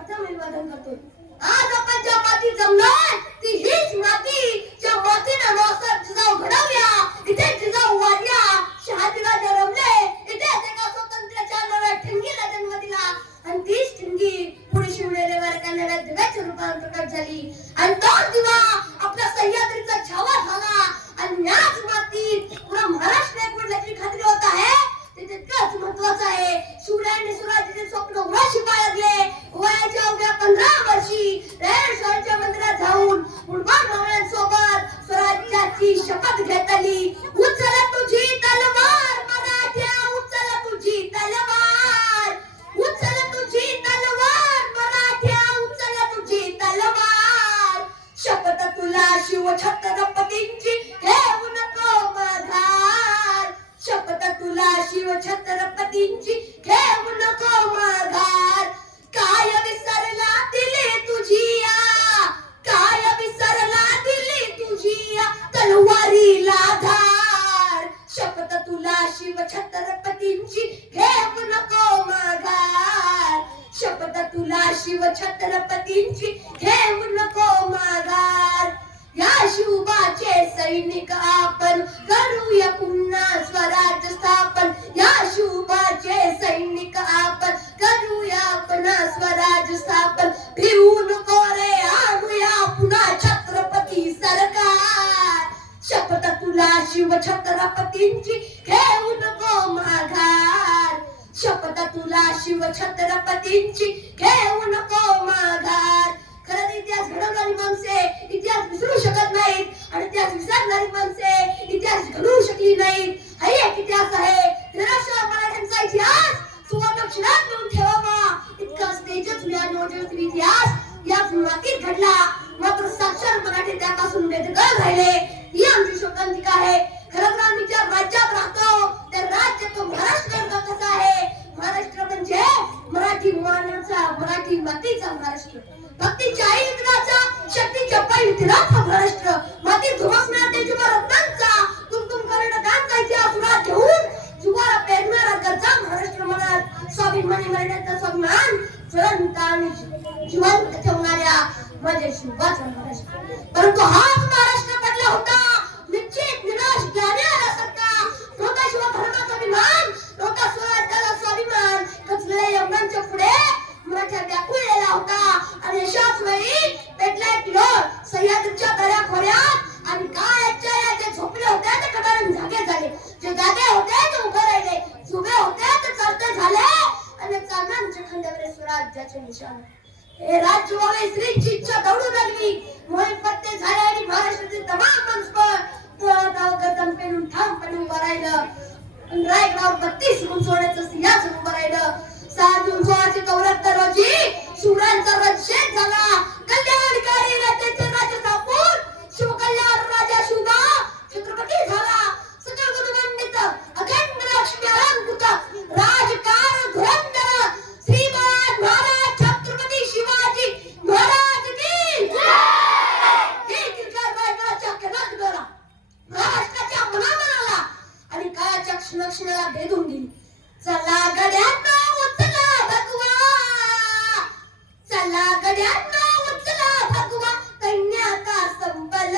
प्रथम अभिवादन करतो. आज आपण ज्या मातीत जमलोय ती हीच माती ज्या मातीने माणसात जिजाऊ घडवल्या, इथे जिजाऊ वाढल्या, शहाजीला जन्मले, इथेच एका स्वातंत्र्याच्या नव्या ठिणगीला जन्म दिला आणि तीच ठिणगी पुढे शिवलेल्या वर्गाने दिव्याच्या रूपात प्रकट झाली आणि तोच दिवा आपल्या सह्याद्रीचा छावा झाला आणि याच मातीत पुरा महाराष्ट्र एक पडल्याची खात्री होत आहे. ते तितकंच महत्वाचं आहे. शिवरायांनी स्वराज्याचे स्वप्न उराशी बाळगले. वयाच्या अवघ्या 15 वर्षी रेणेश्वरच्या मंदिरात जाऊन मुळबाड मावळ्यांसोबत स्वराज्याची शपथ घेतली. उचल तुझी तलवार मराठ्या, उचल तुझी तलवार, उचल तुझी तलवार मराठ्या, उचल तुझी तलवार. शपथ तुला शिव छत्रपतींची घेऊ नको माघार. शपथ तुला शिव छत्रपतींची घेऊ नको माघार. काय विसरला दिली तुझी आ, काय विसरला दिली तुझी आ, तलवारीला धार. शपथ तुला शिव छत्रपतींची घेऊ नको माघार. शपथ तुला शिव छत्रपतींची घेऊ नको माघार. या शिवबाचे सैनिक आपण करूया पुन्हा स्वराज्य स्थापन. या शिवबाचे सैनिक आपण करूया पुन्हा स्वराज्य स्थापन. भिवू नको रे आणूया पुन्हा छत्रपती सरकार. शपथ तुला शिव छत्रपतींची घेऊ नको माघार. शपथ तुला शिव छत्रपतींची घेऊ नको माघार. खरं इतिहास घडवणारी माणसे इतिहास विसरू शकत नाहीत आणि इतिहास विसरणारी माणसे इतिहास घडवू शकली नाहीत. हा एक इतिहास आहे. निराशा मराठ्यांचा इतिहास सुवर्णाक्षरात लिहून ठेवावा इतका तेजस्वी आणि ओजस्वी इतिहास याच मातीत घडला. मात्र साक्षर मराठी त्यापासून बेदखल राहिले. ही आमची शोकांतिका आहे. खरं तर आम्ही ज्या राज्यात राहतो त्या राज्य तो महाराष्ट्र कसा आहे. महाराष्ट्र म्हणजे मराठी मानाचा, मराठी मातीचा महाराष्ट्र, भक्तीच्या ऐकण्याचा, शक्तीच्या पैलतीराचा महाराष्ट्र, माती धुमसणाऱ्या तेजोबा रत्नांचा, तुमतुम कर्नाटकांचा इतिहास उरात घेऊन जुवाला पेरणारा गरजा महाराष्ट्र मनात स्वाभिमानी मराठ्यांचा स्वाभिमान ज्वलंत आणि जिवंत ठेवणाऱ्या माझ्या शिवबाचा महाराष्ट्र. परंतु हाच महाराष्ट्र पडला होता निश्चित निराश ज्ञानी आल्यासारखा. नव्हता शिवधर्माचा अभिमान, नव्हता स्वराज्याचा स्वाभिमान. कचलेल्या यवनांच्या पुढे मराठा व्याकुळलेला होता आणि अशाच वेळी पेटलाय किलोर सह्याद्रीच्या दऱ्याखोऱ्यात आणि काळ्याच्या या जे झोपले होते ते कडाडून जागे झाले. जे जागे होते ते उभे राहिले, उभे होते ते चालते झाले आणि चालनांच्या खंडावर स्वराज्याचे निशाण. हे राज्य व्हावे स्त्रीची इच्छा दौडू लागली. मोहीम पत्ते झाले आणि महाराष्ट्रातील तमाम माणसं गदम पेरून ठामपणे उभं राहिलं. रायगडावर 32 गुण सोन्याचं सिंहासन उभं राहिलं. 7 जून 1674 रोजी शिवरायांचा राज्याभिषेक झाला. कल्याणकारी राज्याचे राजे स्थापून शिवकल्याण राजा शिवबा छत्रपती झाला. सकल गुणमंडित अखंड लक्ष्मी अलंकृत राजकार धुरंधर श्रीमान महाराज छत्रपती शिवाजी महाराज की जय. हे किल्कार रायगडाच्या किनाऱ्याला महाराष्ट्राच्या मनामनाला आणि काळाच्या क्षणाक्षणाला भेदून गेली. चला गड्यांना उचला भगवा, चला गड्यांना उचला भगवा, दैन्याचा संपल,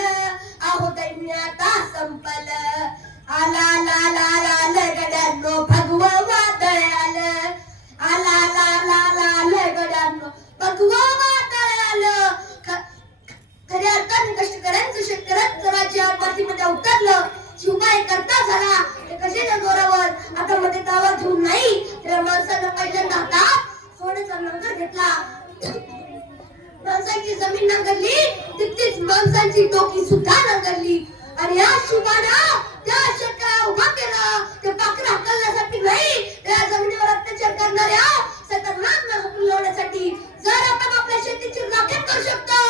अहो दैन्याचा संपल. आला ला ला ला गड्यांनो भगवा वादळ आलं. आला ला ला ला गड्यांनो भगवा वादळ आलं. खऱ्या अर्थाने कष्टकऱ्यांचं शेतकऱ्यांचं राज्य मातीमध्ये उतरलं. शिवबाई करता झाला ते कशाच्या जोरावर. आता मध्ये दावा घेऊन नाही त्या माणसानं पहिल्यांदा हातात सोन्याचा नांगर घेतला. माणसाची जमीन नांगरली तितकीच माणसांची डोकी सुद्धा नांगरली आणि या शिवबानं त्या शेतकऱ्याला उभा केलं. ते पाखरं हाकलण्यासाठी नाही, त्या जमिनीवर अत्याचार करणाऱ्या सतर्नांना हुकूम लावण्यासाठी. जर आपण आपल्या शेतीची राखण करू शकतो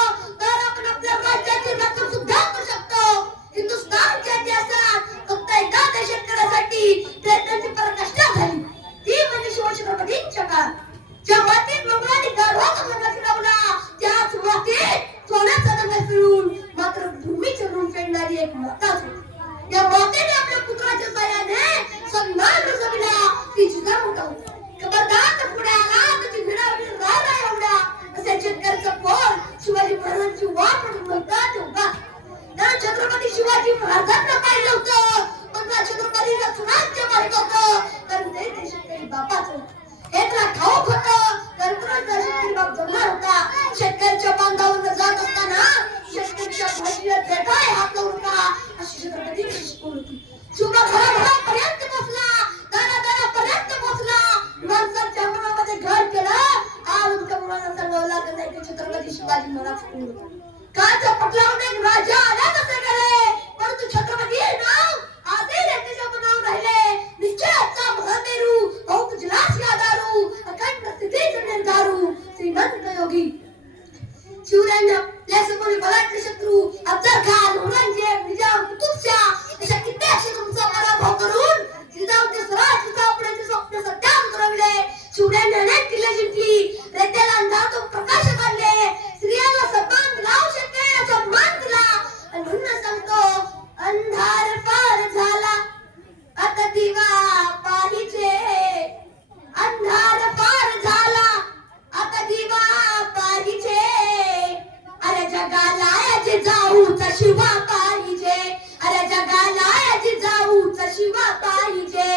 तर आपण आपल्या राज्याची राखण सुद्धा करू शकतो. हिंदुस्थानच्या इतिहासात फक्त एका शेतकऱ्यासाठी प्रयत्नांची पराकाष्ठा झाली. ती म्हणजे शिवछत्रपतींच्या काळात. ज्या मातीत मंगळाने गाढवाचा दंगा फिरवला त्याच मातीत सोन्याचा दंगा फिरून मात्र भूमीचे ऋण फेडणारी एक माताच होती. या मातेने आपल्या पुत्राच्या साह्याने सन्मान रजविला. ती जिजाऊ होता. खबरदार पुढे आला तर ती भिडावली राहिला एवढा केलं नाही ते छत्रपती शिवाजी महाराज पूर्ण कालच्या पटलावर एक राजा आला तसे गेले परंतु छत्रपती हे नाव आजही त्यांच्या मनावर राहिले निश्चयाचा महामेरू बहुत जलास यादारू अखंड स्थितीचे निर्धारू श्रीमंत योगी शिवरायांना आपल्यासमोर बलाढ्य शत्रू अफजल खान औरंगजेब निजाम कुतुबशाह अशा कित्येक शत्रूंचा पराभव करून जिजाऊचे स्वराज्य स्थापनेचे स्वप्न सत्यात उतरविले शिवरायांनी अनेक किल्ले जिंकली रयतेला अंधारातून प्रकाश काढले स्त्रियांना सन्मान दिला शेतकऱ्यांना सन्मान दिला आणि म्हणून सांगतो अंधार पार झाला आता दिवा पाहिजे अंधार पार झाला आता दिवा पाहिजे अरे जगाला जिजाऊचा शिवा पाहिजे अरे जगाला जिजाऊचा शिवा पाहिजे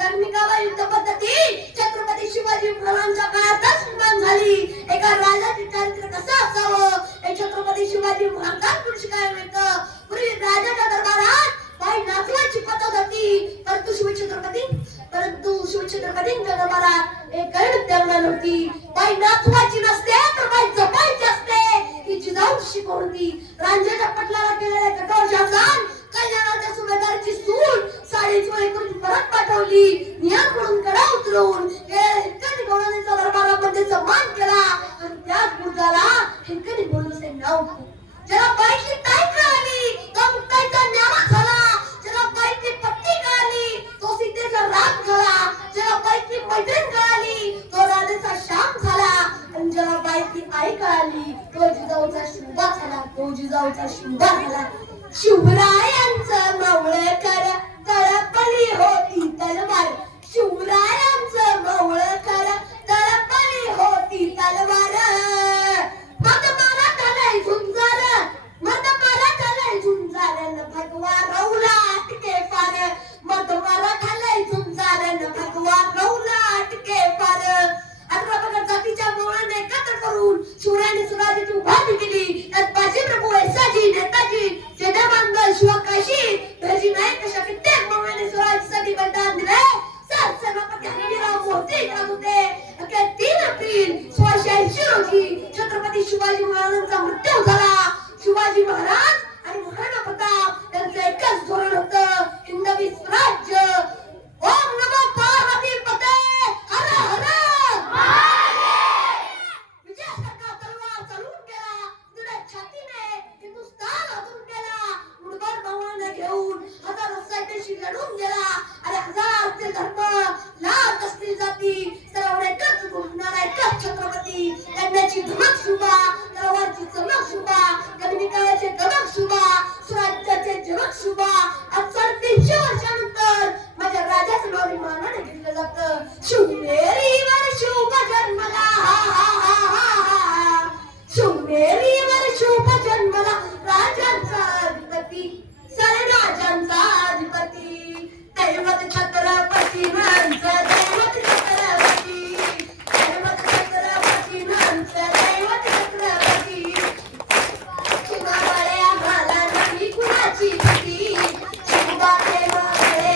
कर्णिकावा युद्ध पद्धती छत्रपती शिवाजी महाराजांच्या काळातच निर्माण झाली एका राजाचे चरित्र कसं असावं एक छत्रपती शिवाजी महाराजांकडून शिकायला मिळतं पूर्वी राजाच्या दरबारात काही नाचवायची पद्धत होती परंतु शिवछत्रपतींच्या दरबारात एक विद्या नव्हती बाई नाचवायची नसते तर बाई जपायची असते ही जिजाऊची शिकवण होती रांझेच्या पटलाला केलेले कठोर शासन कल्याणाच्या सुभेदाराची सून साडी चोळी करून परत पाठवली नियम म्हणून कडा उतरवून हिंकणी गवळणीचा दरबारामध्ये सन्मान केला आणि त्याच बुर्जाला हिंकणी बोलूचे नाव ज्याला बाईची ताई कळाली तो मुक्ताईचा न्यामा झाला ज्याला बाईची पत्नी कळाली तो सीतेचा राग झाला ज्याला बाईची मैत्रीण कळाली तो राधेचा श्याम झाला आणि ज्याला बाईची आई कळाली तो जिजाऊचा शिवबा झाला शिवरायांचं मावळं कर तळपली होती तलवार शिवरायांचं मावळं कर तळपली होती तलवार मग मराठाला झुंजार मग मराठाला झुंजारन भगवा रौला अटके फार मग मराठाला झुंजारन भगवा रौला अटके फार अठरा जातीच्या मुळाने एकत्र करून शिवरायांनी स्वराज्याची उभारणी केली त्यात बाजीप्रभू वैसाजी नेताजी जयदेवानंद शिवकाशी भजी नाईक अशा कित्येक मुळाने स्वराज्यासाठी बलिदान दिले सरसेनापती हत्तीराव मोहिते करत होते अखेर 3 एप्रिल 1680 रोजी छत्रपती शिवाजी महाराजांचा मृत्यू झाला शिवाजी महाराज आणि महाराणा प्रताप यांचं एकच धोरण होतं हिंदवी स्वराज्य ओम नमो पार्वती पते हर हर विजयासारखा तलवार चालून गेला तुझ्या छातीने हिंदुस्थान हातून गेला मुडभर भावाने घेऊन हजारो सैन्याशी लढून गेला अरे हजार असतील धर्म लाख असतील जाती सर्व एकच घुमणारा एकच छत्रपती लढण्याची धमक शुभा तलवारची चमक शुभा कर्णिकावाचे गमक शुभा स्वराज्याचे जमक शुभा आज 350 वर्षानंतर माझ्या राजाचं नाव विमानाने घेतलं जातं शिवनेरीवर शुभ जन्मला हा हा हा हा हा शिवनेरीवर शुभ जन्मला राजांचा अधिपती सारे राजांचा अधिपती दैवत छत्रपती मांचं दैवत छत्रपती दैवत छत्रपती मांचं दैवत छत्रपती शिवाबाळे आम्हाला नाही कुणाची भीती शिवाबाळे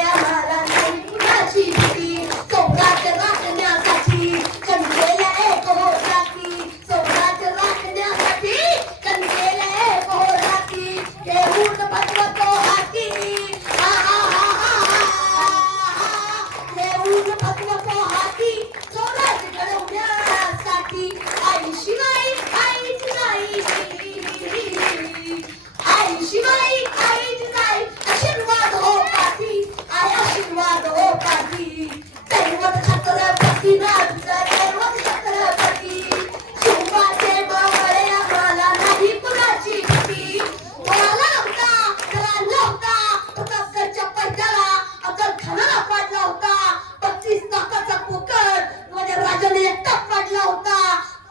आम्हाला नाही कुणाची भीती सौराज्य राखण्यासाठी कणकेला एक हो राखी सौराज्य राखण्यासाठी कणकेला एक हो राखी हे ऊट भगवतो हाती हा हा हा हा हे ऊट भगवतो हाती स्वराज्य घडवण्यासाठी आई शिवाई आईची नाही आई शिवाई आईची नाही आशीर्वाद हो पाठी आई आशीर्वाद हो पाठी दैवत छत्रपती नांचं दैवत छत्रपती शिवाचे मावळे आम्हाला नाही कुणाची भीती कोणाला नव्हता त्याला नव्हता प्रतापगडच्या पैद्याला अफजल खानाला पाडला होता 35 लाखाचा पोकर माझ्या राजाने एकटा पाडला होता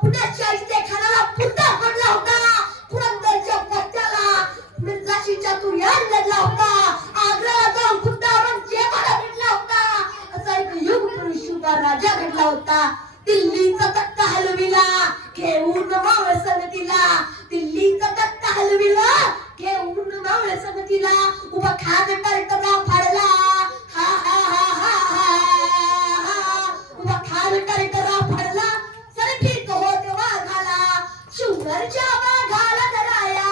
पुण्यात शाहिस्ते खानाला पुन्हा पडला होता पुरंदरच्या पट्ट्याला मिर्झाशीच्या तुर्यान लढला होता आग्र्याला जाऊन खुद्द औरंगजेबाला भेटला होता असा एक युग पुरुष शुभा राजा घडला होता दिल्लीचा तख्ता हलविला घेऊन मावळ समितीला दिल्लीचा तख्ता हलविला घेऊन मावळ समितीला उभा खान टरटरा फाडला हा हा हा हा हा उभा खान टरटरा फाडला सरकीत होत वाघाला सुंदरच्या वाघाला धराया,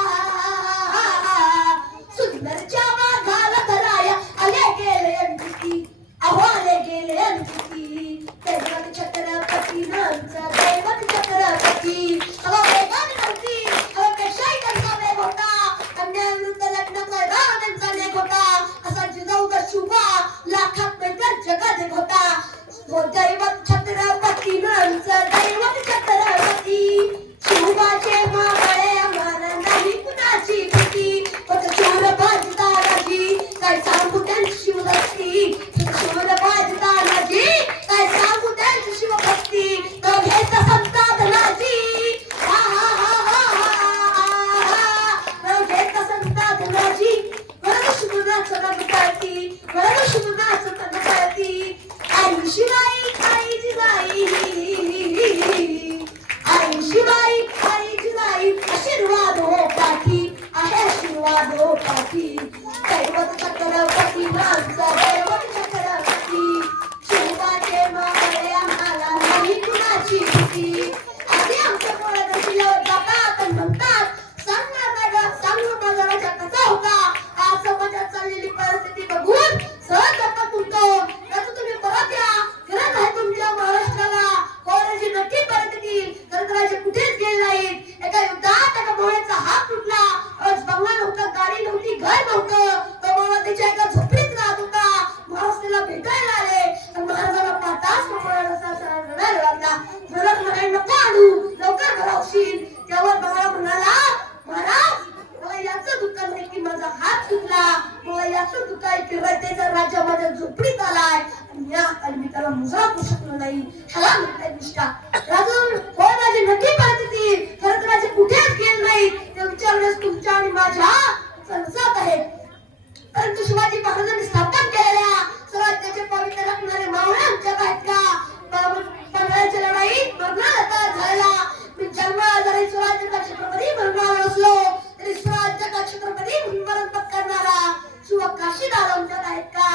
सुंदरच्या वाघाला धराया, आले गेले अंकिती, अहो आले गेले अंकिती, दैवत छत्रपती आमचा दैवत छत्रपती. अहो वेगाने नव्हती, अहो पेशाही त्यांचा वेग होता, अन्यायाविरुद्ध लढण्याचा त्यांचा वेग होता, असा जिजाऊचा शुभा लाखात मैदान जगात एक होता. दैवत छत्रपती आमचा दैवत छत्रपती, शिवबाचे मावळे आम्हाला नाही कुणाची भीती, फक्त शूर बाजतानाजी काय सांगू त्यांची शिवभक्ती, शूर बाजतानाजी काय सांगू त्यांची शिवभक्ती, तो घेत संता धनाजी, हा हा हा हा हा, तो घेत संता धनाजी, वरद शिवनाचं मन कळती, वरद शिवनाचं मन कळती. आई शिवाई आई जिजाई, आई शिवाई आई जिजाई, आशीर्वाद हो पाठी, आहे आशीर्वाद हो पाठी. दैवत छत्रपती आमचा दैवत छत्रपती, शिवबाचे मावळे आम्हाला नाही कुणाची भीती. आधी आमच्या पोळ्यात शिलावत जातात आणि म्हणतात सांगणार नाही ग, सांगू माझा राजा कसा होता. आज समाजात चाललेली परिस्थिती बघून सहज आपण तुमतो त्याचं तुम्ही परत या, गरज आहे तुमच्या महाराष्ट्राला. कोणाची नक्की परत येईल, खरंतर कुठेच गेले नाहीत. एका युद्धात एका मोळ्याचा हात तुटला, आज बंगला नव्हता, गाडी नव्हती, घर नव्हतं, तो मोळा त्याच्या एका झोपडीत राहत होता. महाराष्ट्राला भेटायला आले आणि महाराजांना पाहताच रडायला लागला. महाराज म्हणाले नको आणू, लवकर भरावशील. त्यावर बंगला म्हणाला महाराज मला याचं दुःख नाही की माझा हात तुटला, मला याचं दुःख आहे की रयतेचा राजा माझ्या झोपडीत आलाय आणि या काळी मी त्याला मुजरा करू शकलो नाही. ह्याला म्हणताय निष्ठा. राजू हो माझी नक्की परिस्थिती, खरं तर माझे कुठेच गेले नाही, ते विचारण्यास तुमच्या आणि माझ्या संसात आहेत. परंतु शिवाजी महाराजांनी स्थापन केलेल्या स्वराज्याचे पवित्र राखणारे मावळे आमच्यात आहेत का? पन्हाळ्याच्या लढाईत मरणाचा झालेला मी जन्माला जरी स्वराज्याचा छत्रपती म्हणून असलो तरी स्वराज्याचा छत्रपती म्हणून मरण पत्करणारा शिव काशीदार आमच्यात आहेत का?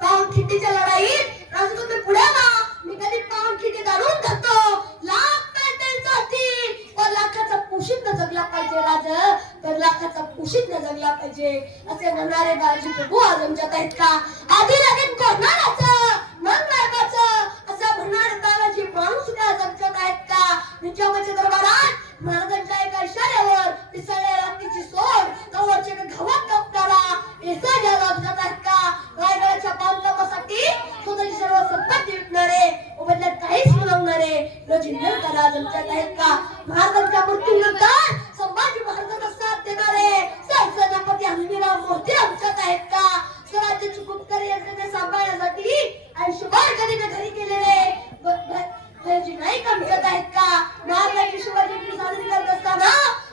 पावनखिंडीच्या लढाईत राजू तुम्ही पुढे वा, मी कधी पावनखिंडी जाणून धरतो. लाख पॅटर्न असतील पण लाखाचा पोषित न जगला पाहिजे राज, तर लाखाचा पोषित न जगला पाहिजे असे म्हणणारे बाळाजी प्रभू आज आमच्यात आहेत का? आधी लगेच कोणाचं मन बायकाचं असं म्हणणारे बाळाजी माणूस आज आमच्यात आहेत का? निजामाच्या दरबारात महाराजांच्या एका इशाऱ्यावर पिसळल्या रात्रीची सोड कवरचे घावात कापणारा एसा घ्यायला आमच्यात आहेत का? रायगडाच्या बांधकामासाठी स्वतःची सर्व संपत्ती विकणारे व बदल्यात काहीच मिळवणारे रोजिंदर आज आमच्यात आहेत का? महाराजांच्या मृत्यूनंतर संभाजी महाराजांना साथ देणारे सरसेनापती हल्मीराव मोहिते आमच्यात आहेत का? स्वराज्याची गुप्तरी यंत्रणा सांभाळण्यासाठी आयुष्यभर कधी घरी केलेले नाईक आमच्यात आहेत का? महाराजांची शिवजयंती साजरी करत असताना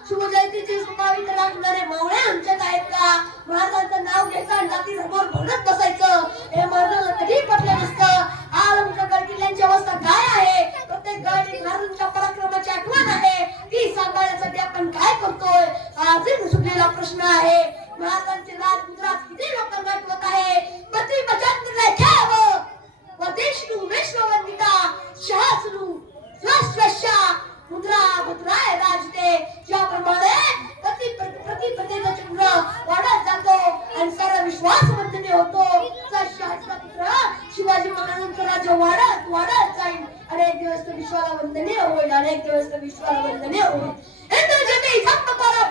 शिवजयंतीची पवित्र लागणारे मावळे आमच्यात आहेत का? महाराजांचं नाव घ्यायचं जाती समोर भरत बसायचं हे महाराजांना कधी पटलं नसतं. आज आमच्या गडकिल्ल्यांची अवस्था काय आहे? प्रत्येक गड महाराजांच्या पराक्रमाची आठवण आहे, ती सांभाळण्यासाठी आपण काय करतोय आजही सुटलेला प्रश्न आहे. महाराजांचे राजमुद्रात किती लोकांना आठवत आहे? पती बचाव घ्यावं व देशनु वैष्णवंदिता शासनु स्वस्वशा मुद्रा मुद्राय राजते, ज्याप्रमाणे प्रतिपदेचा चंद्र वाढत जातो आणि सारा विश्वास वंदनीय होतो, शासनाचा पुत्र शिवाजी महाराजांचा राज्य वाढत वाढत जाईल. अनेक दिवस तो विश्वाला वंदनीय होईल, अनेक दिवस तो विश्वाला वंदनीय होईल. हिंदू जनी संपताला